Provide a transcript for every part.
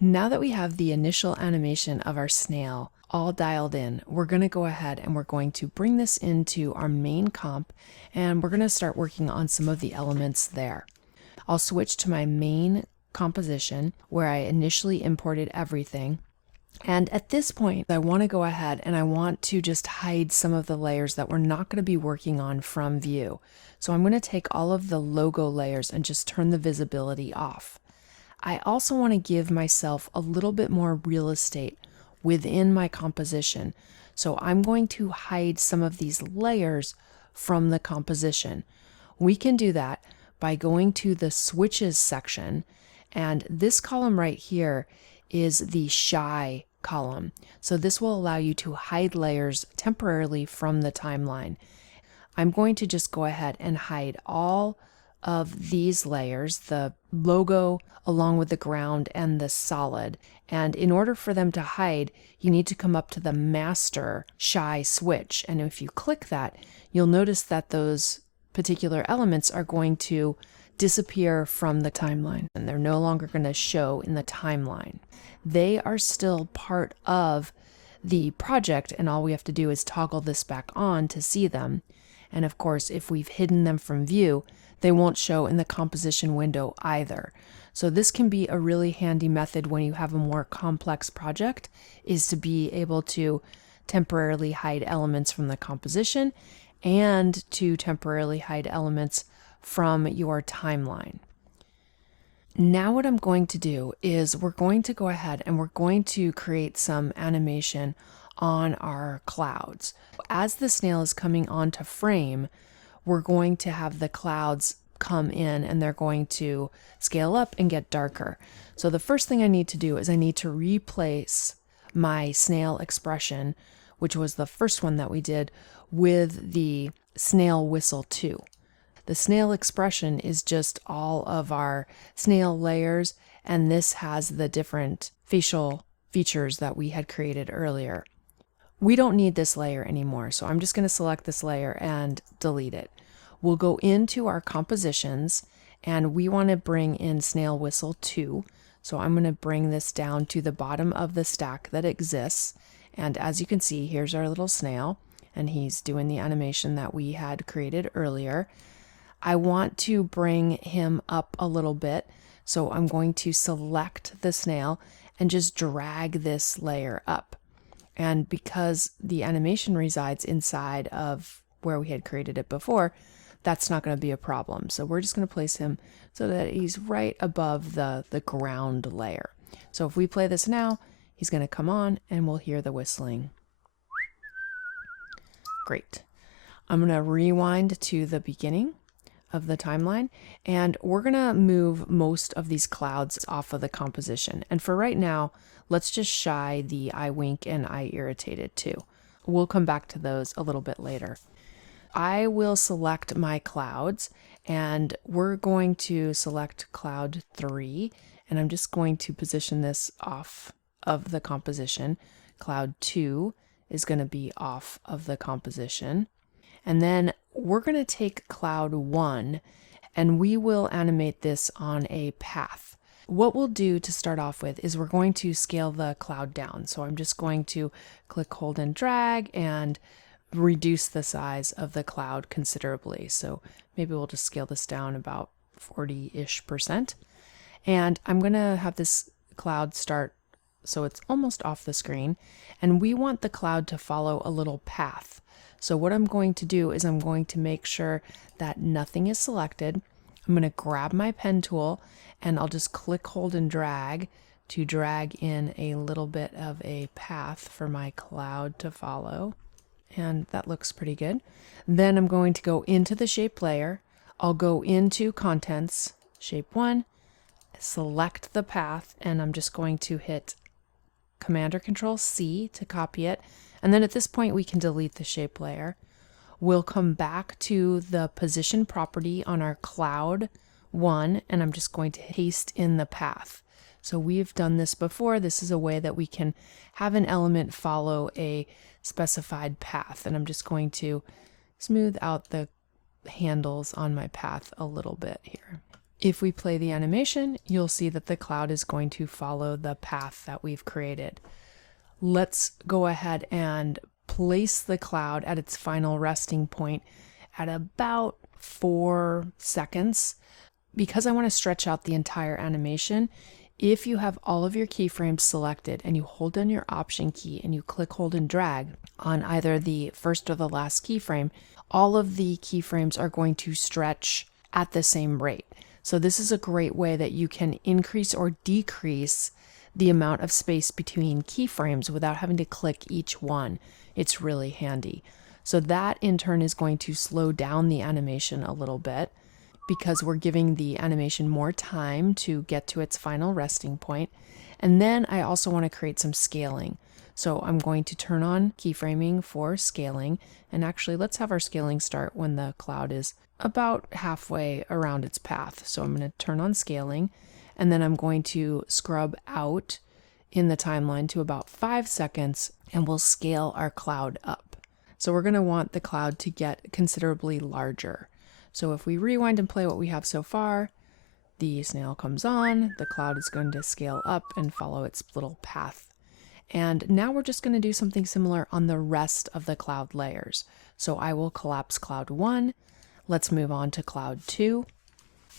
Now that we have the initial animation of our snail all dialed in, we're going to go ahead and we're going to bring this into our main comp, and we're going to start working on some of the elements there. I'll switch to my main composition where I initially imported everything. And at this point, I want to go ahead and I want to just hide some of the layers that we're not going to be working on from view. So I'm going to take all of the logo layers and just turn the visibility off. I also want to give myself a little bit more real estate within my composition. So I'm going to hide some of these layers from the composition. We can do that by going to the switches section, and this column right here is the shy column. So this will allow you to hide layers temporarily from the timeline. I'm going to just go ahead and hide all of these layers, the logo along with the ground and the solid. And in order for them to hide, you need to come up to the master shy switch. And if you click that, you'll notice that those particular elements are going to disappear from the timeline and they're no longer going to show in the timeline. They are still part of the project, and all we have to do is toggle this back on to see them. And of course, if we've hidden them from view, they won't show in the composition window either. So this can be a really handy method when you have a more complex project, is to be able to temporarily hide elements from the composition and to temporarily hide elements from your timeline. Now what I'm going to do is we're going to go ahead and we're going to create some animation on our clouds. As the snail is coming onto frame, we're going to have the clouds come in and they're going to scale up and get darker. So the first thing I need to do is I need to replace my snail expression, which was the first one that we did, with the snail whistle 2. The snail expression is just all of our snail layers, and this has the different facial features that we had created earlier. We don't need this layer anymore, so I'm just going to select this layer and delete it. We'll go into our compositions, and we want to bring in snail whistle 2. So I'm going to bring this down to the bottom of the stack that exists. And as you can see, here's our little snail, and he's doing the animation that we had created earlier. I want to bring him up a little bit, so I'm going to select the snail and just drag this layer up. And because the animation resides inside of where we had created it before, that's not going to be a problem. So we're just going to place him so that he's right above the ground layer. So if we play this now, he's going to come on and we'll hear the whistling. Great. I'm going to rewind to the beginning of the timeline, and we're going to move most of these clouds off of the composition. And for right now, let's just shy the eye wink and eye irritated too. We'll come back to those a little bit later. I will select my clouds, and we're going to select cloud 3, and I'm just going to position this off of the composition. Cloud 2 is going to be off of the composition. And then we're going to take cloud 1 and we will animate this on a path. What we'll do to start off with is we're going to scale the cloud down. So I'm just going to click, hold, and drag and reduce the size of the cloud considerably. So maybe we'll just scale this down about 40-ish%. And I'm going to have this cloud start so it's almost off the screen. And we want the cloud to follow a little path. So what I'm going to do is I'm going to make sure that nothing is selected. I'm going to grab my pen tool and I'll just click, hold, and drag to drag in a little bit of a path for my cloud to follow. And that looks pretty good. Then I'm going to go into the shape layer. I'll go into contents, shape 1, select the path, and I'm just going to hit Command or Control C to copy it. And then at this point, we can delete the shape layer. We'll come back to the position property on our cloud 1, and I'm just going to paste in the path. So we've done this before. This is a way that we can have an element follow a specified path. And I'm just going to smooth out the handles on my path a little bit here. If we play the animation, you'll see that the cloud is going to follow the path that we've created. Let's go ahead and place the cloud at its final resting point at about 4 seconds. Because I want to stretch out the entire animation, if you have all of your keyframes selected and you hold down your Option key and you click, hold, and drag on either the first or the last keyframe, all of the keyframes are going to stretch at the same rate. So this is a great way that you can increase or decrease the amount of space between keyframes without having to click each one. It's really handy. So that in turn is going to slow down the animation a little bit, because we're giving the animation more time to get to its final resting point. And then I also want to create some scaling. So I'm going to turn on keyframing for scaling. And actually, let's have our scaling start when the cloud is about halfway around its path. So I'm going to turn on scaling, and then I'm going to scrub out in the timeline to about 5 seconds, and we'll scale our cloud up. So we're going to want the cloud to get considerably larger. So if we rewind and play what we have so far, the snail comes on, the cloud is going to scale up and follow its little path. And now we're just going to do something similar on the rest of the cloud layers. So I will collapse cloud 1. Let's move on to cloud 2.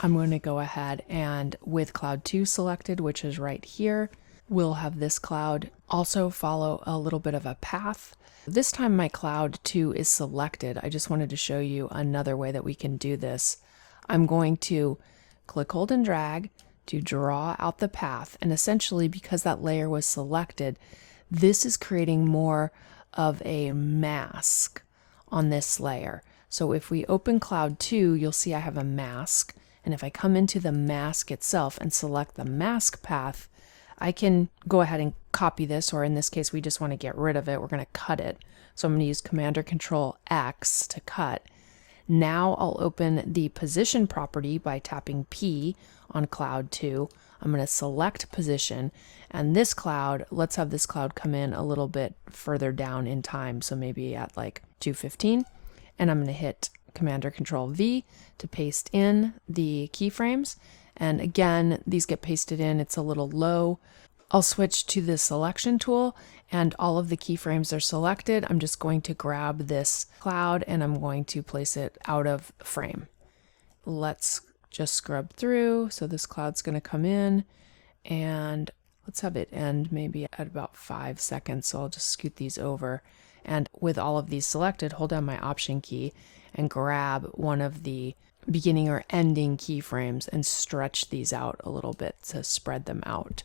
I'm going to go ahead and with cloud 2 selected, which is right here, we'll have this cloud also follow a little bit of a path. This time my cloud 2 is selected. I just wanted to show you another way that we can do this. I'm going to click, hold, and drag to draw out the path. And essentially, because that layer was selected, this is creating more of a mask on this layer. So if we open cloud 2, you'll see I have a mask. And if I come into the mask itself and select the mask path, I can go ahead and copy this, or in this case, we just want to get rid of it. We're going to cut it. So I'm going to use Command or Control X to cut. Now I'll open the position property by tapping P on cloud 2. I'm going to select position, and this cloud, let's have this cloud come in a little bit further down in time. So maybe at like 2:15, and I'm going to hit Command or Control V to paste in the keyframes. And again, these get pasted in, it's a little low. I'll switch to the selection tool, and all of the keyframes are selected. I'm just going to grab this cloud and I'm going to place it out of frame. Let's just scrub through. So this cloud's going to come in, and let's have it end maybe at about 5 seconds. So I'll just scoot these over. And with all of these selected, hold down my Option key and grab one of the beginning or ending keyframes and stretch these out a little bit to spread them out.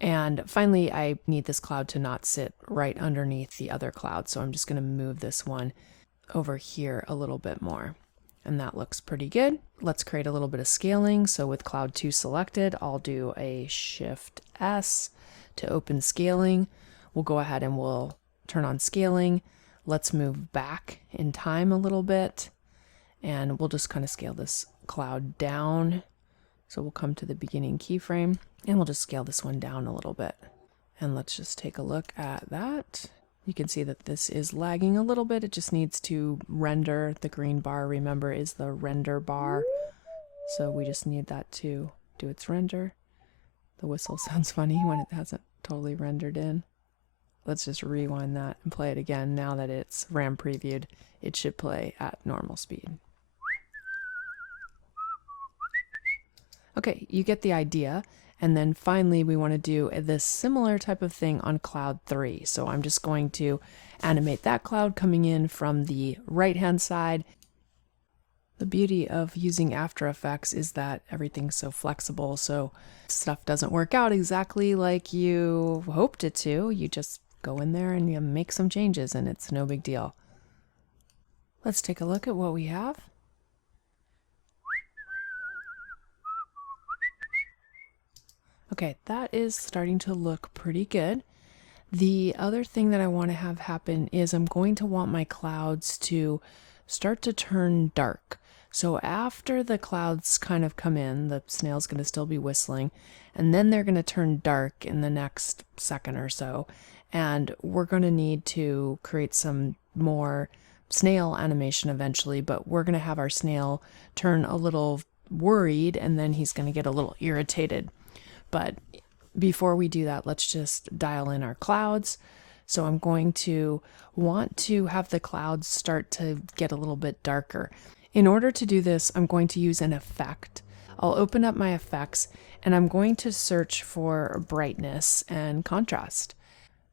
And finally, I need this cloud to not sit right underneath the other cloud. So I'm just going to move this one over here a little bit more. And that looks pretty good. Let's create a little bit of scaling. So with cloud 2 selected, I'll do a Shift S to open scaling. We'll go ahead and we'll turn on scaling. Let's move back in time a little bit, and we'll just kind of scale this cloud down. So we'll come to the beginning keyframe and we'll just scale this one down a little bit. And let's just take a look at that. You can see that this is lagging a little bit. It just needs to render. The green bar, remember, is the render bar. So we just need that to do its render. The whistle sounds funny when it hasn't totally rendered in. Let's just rewind that and play it again. Now that it's RAM previewed, it should play at normal speed. Okay, you get the idea. And then finally, we want to do this similar type of thing on cloud 3. So I'm just going to animate that cloud coming in from the right-hand side. The beauty of using After Effects is that everything's so flexible, so stuff doesn't work out exactly like you hoped it to. You just go in there and you make some changes, and it's no big deal. Let's take a look at what we have. Okay, that is starting to look pretty good. The other thing that I want to have happen is I'm going to want my clouds to start to turn dark. So after the clouds kind of come in, the snail's going to still be whistling, and then they're going to turn dark in the next second or so. And we're going to need to create some more snail animation eventually, but we're going to have our snail turn a little worried, and then he's going to get a little irritated. But before we do that, let's just dial in our clouds. So I'm going to want to have the clouds start to get a little bit darker. In order to do this, I'm going to use an effect. I'll open up my effects and I'm going to search for brightness and contrast.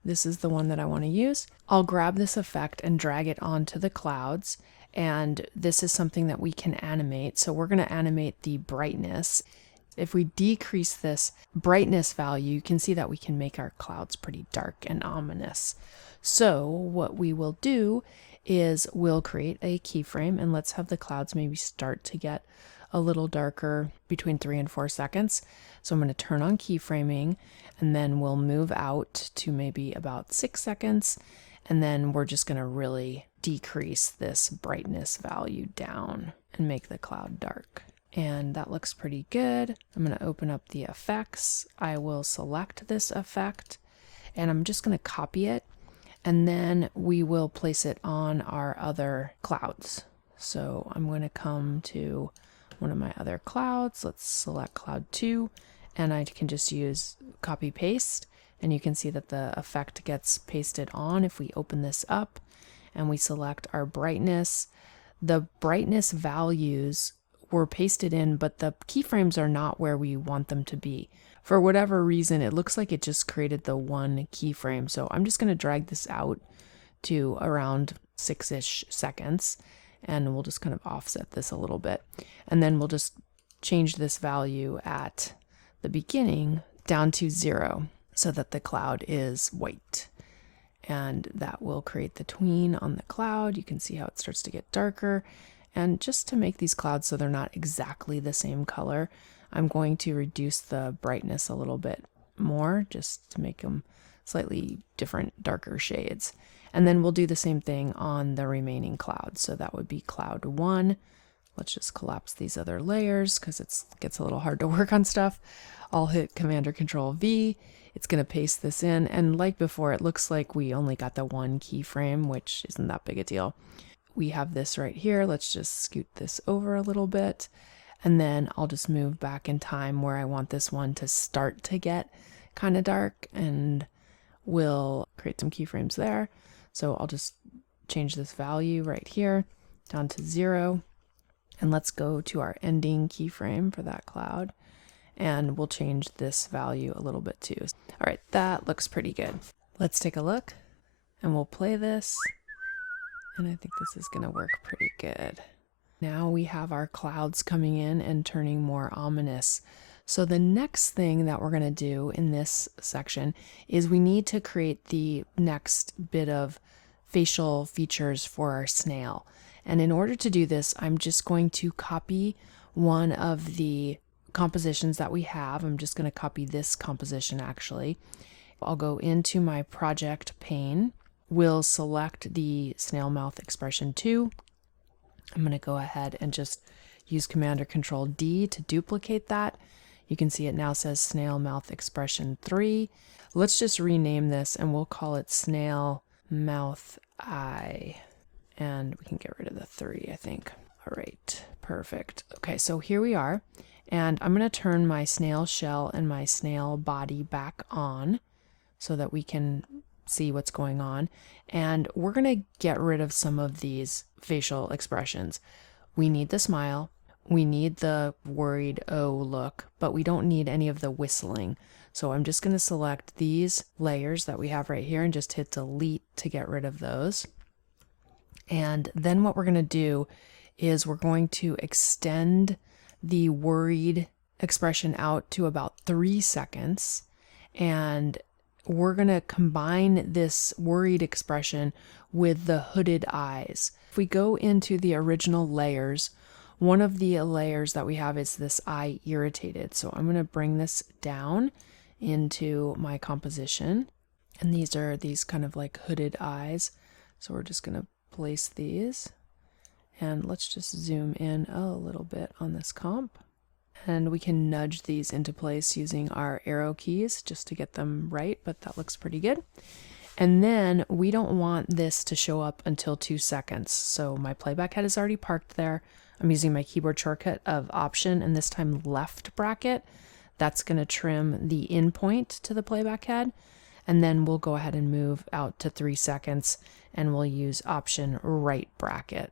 This is the one that I want to use. I'll grab this effect and drag it onto the clouds, and this is something that we can animate. So we're going to animate the brightness. If we decrease this brightness value, you can see that we can make our clouds pretty dark and ominous. So what we will do is we'll create a keyframe, and let's have the clouds maybe start to get a little darker between 3 and 4 seconds. So I'm going to turn on keyframing, and then we'll move out to maybe about 6 seconds, and then we're just going to really decrease this brightness value down and make the cloud dark. And that looks pretty good. I'm going to open up the effects. I will select this effect, and I'm just going to copy it, and then we will place it on our other clouds. So I'm going to come to one of my other clouds. Let's select cloud 2, and I can just use copy paste, and you can see that the effect gets pasted on. If we open this up and we select our brightness, the brightness values were pasted in, but the keyframes are not where we want them to be. For whatever reason, it looks like it just created the one keyframe. So I'm just going to drag this out to around 6-ish seconds, and we'll just kind of offset this a little bit. And then we'll just change this value at the beginning down to 0 so that the cloud is white. And that will create the tween on the cloud. You can see how it starts to get darker. And just to make these clouds so they're not exactly the same color, I'm going to reduce the brightness a little bit more just to make them slightly different, darker shades. And then we'll do the same thing on the remaining clouds. So that would be cloud 1. Let's just collapse these other layers because it gets a little hard to work on stuff. I'll hit Command or Control V. It's going to paste this in. And like before, it looks like we only got the one keyframe, which isn't that big a deal. We have this right here. Let's just scoot this over a little bit. And then I'll just move back in time where I want this one to start to get kind of dark, and we'll create some keyframes there. So I'll just change this value right here down to 0. And let's go to our ending keyframe for that cloud. And we'll change this value a little bit too. All right, that looks pretty good. Let's take a look, and we'll play this. And I think this is going to work pretty good. Now we have our clouds coming in and turning more ominous. So the next thing that we're going to do in this section is we need to create the next bit of facial features for our snail. And in order to do this, I'm just going to copy one of the compositions that we have. I'm just going to copy this composition actually. I'll go into my project pane. We'll select the snail mouth expression 2. I'm going to go ahead and just use Command or Control D to duplicate that. You can see it now says snail mouth expression 3. Let's just rename this, and we'll call it snail mouth eye. And we can get rid of the 3, I think. All right, perfect. Okay, so here we are. And I'm going to turn my snail shell and my snail body back on so that we can see what's going on. And we're going to get rid of some of these facial expressions. We need the smile. We need the worried oh look, but we don't need any of the whistling. So I'm just going to select these layers that we have right here and just hit delete to get rid of those. And then what we're going to do is we're going to extend the worried expression out to about 3 seconds. And we're going to combine this worried expression with the hooded eyes. If we go into the original layers, one of the layers that we have is this eye irritated. So I'm going to bring this down into my composition. And these are these kind of like hooded eyes. So we're just going to place these. And let's just zoom in a little bit on this comp. And we can nudge these into place using our arrow keys just to get them right, but that looks pretty good. And then we don't want this to show up until 2 seconds. So my playback head is already parked there. I'm using my keyboard shortcut of Option and this time left bracket. That's going to trim the in point to the playback head. And then we'll go ahead and move out to 3 seconds and we'll use Option right bracket.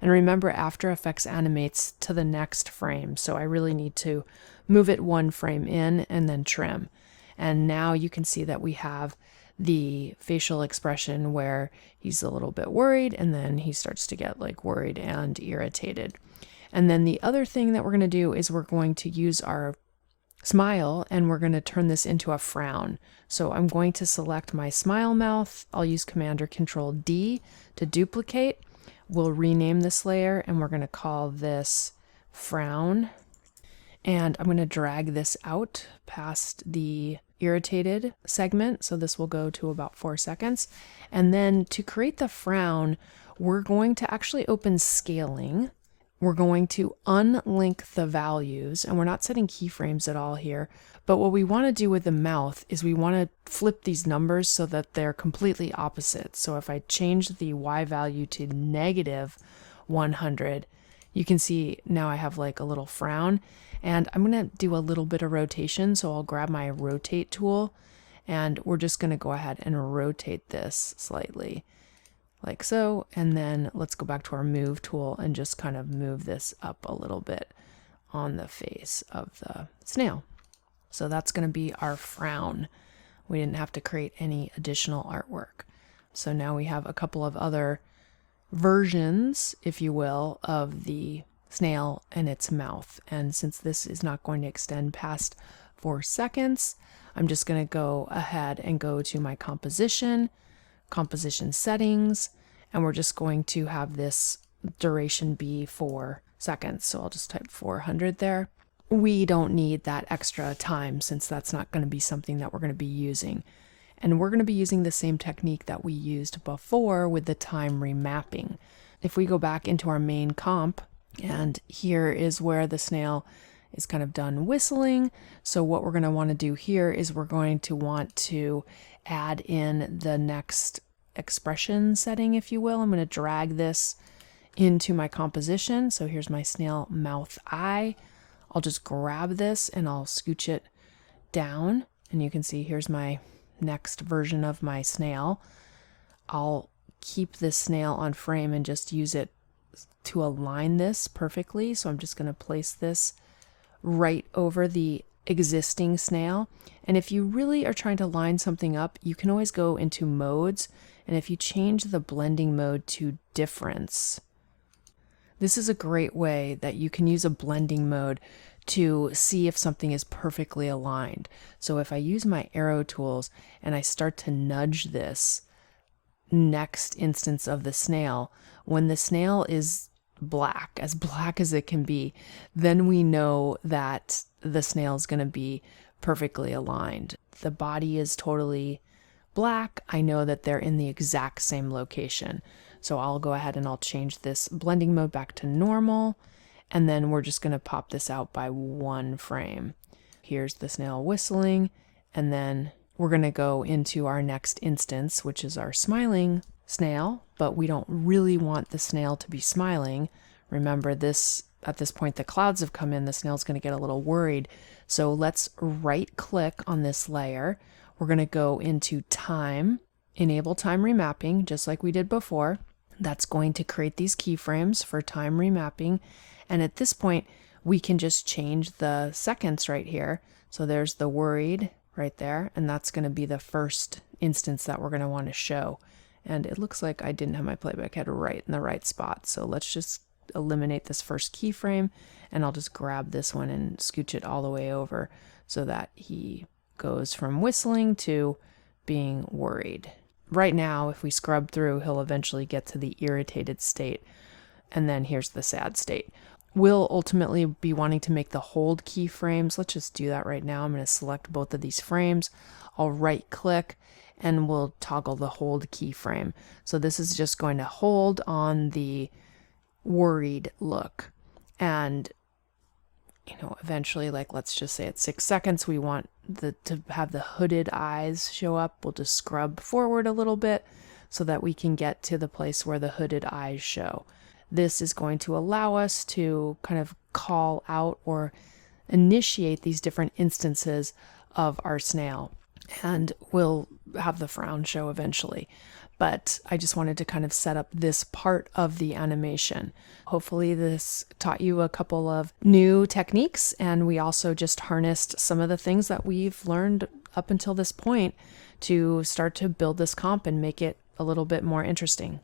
And remember, After Effects animates to the next frame, so I really need to move it 1 frame in and then trim. And now you can see that we have the facial expression where he's a little bit worried and then he starts to get like worried and irritated. And then the other thing that we're going to do is we're going to use our smile and we're going to turn this into a frown. So I'm going to select my smile mouth. I'll use Command or Control D to duplicate. We'll rename this layer and we're going to call this frown. And I'm going to drag this out past the irritated segment. So this will go to about 4 seconds. And then to create the frown, we're going to actually open scaling. We're going to unlink the values, and we're not setting keyframes at all here. But what we want to do with the mouth is we want to flip these numbers so that they're completely opposite. So if I change the Y value to negative 100, you can see now I have like a little frown. And I'm going to do a little bit of rotation. So I'll grab my rotate tool and we're just going to go ahead and rotate this slightly like so. And then let's go back to our move tool and just kind of move this up a little bit on the face of the snail. So that's going to be our frown. We didn't have to create any additional artwork. So now we have a couple of other versions, if you will, of the snail and its mouth. And since this is not going to extend past 4 seconds, I'm just going to go ahead and go to my composition settings, and we're just going to have this duration be 4 seconds. So I'll just type 400 there. We don't need that extra time since that's not going to be something that we're going to be using. And we're going to be using the same technique that we used before with the time remapping. If we go back into our main comp, and here is where the snail is kind of done whistling. So what we're going to want to do here is we're going to want to add in the next expression setting, if you will. I'm going to drag this into my composition. So here's my snail mouth eye. I'll just grab this and I'll scooch it down. And you can see here's my next version of my snail. I'll keep this snail on frame and just use it to align this perfectly. So I'm just going to place this right over the existing snail. And if you really are trying to line something up, you can always go into modes. And if you change the blending mode to difference, this is a great way that you can use a blending mode to see if something is perfectly aligned. So if I use my arrow tools and I start to nudge this next instance of the snail, when the snail is black as it can be, then we know that the snail is going to be perfectly aligned. The body is totally black. I know that they're in the exact same location. So I'll go ahead and I'll change this blending mode back to normal. And then we're just going to pop this out by 1 frame. Here's the snail whistling. And then we're going to go into our next instance, which is our smiling snail, but we don't really want the snail to be smiling. Remember this, at this point the clouds have come in, the snail's going to get a little worried. So let's right click on this layer. We're going to go into time, enable time remapping, just like we did before. That's going to create these keyframes for time remapping. And at this point, we can just change the seconds right here. So there's the worried right there, and that's going to be the first instance that we're going to want to show. And it looks like I didn't have my playback head right in the right spot. So let's just eliminate this first keyframe, and I'll just grab this one and scooch it all the way over so that he goes from whistling to being worried. Right now, if we scrub through, he'll eventually get to the irritated state. And then here's the sad state. We'll ultimately be wanting to make the hold keyframes. Let's just do that right now. I'm going to select both of these frames. I'll right click and we'll toggle the hold keyframe. So this is just going to hold on the worried look. And, eventually, like let's just say at 6 seconds, we want to have the hooded eyes show up. We'll just scrub forward a little bit so that we can get to the place where the hooded eyes show. this is going to allow us to kind of call out or initiate these different instances of our snail. And we'll have the frown show eventually. But I just wanted to kind of set up this part of the animation. Hopefully this taught you a couple of new techniques, and we also just harnessed some of the things that we've learned up until this point to start to build this comp and make it a little bit more interesting.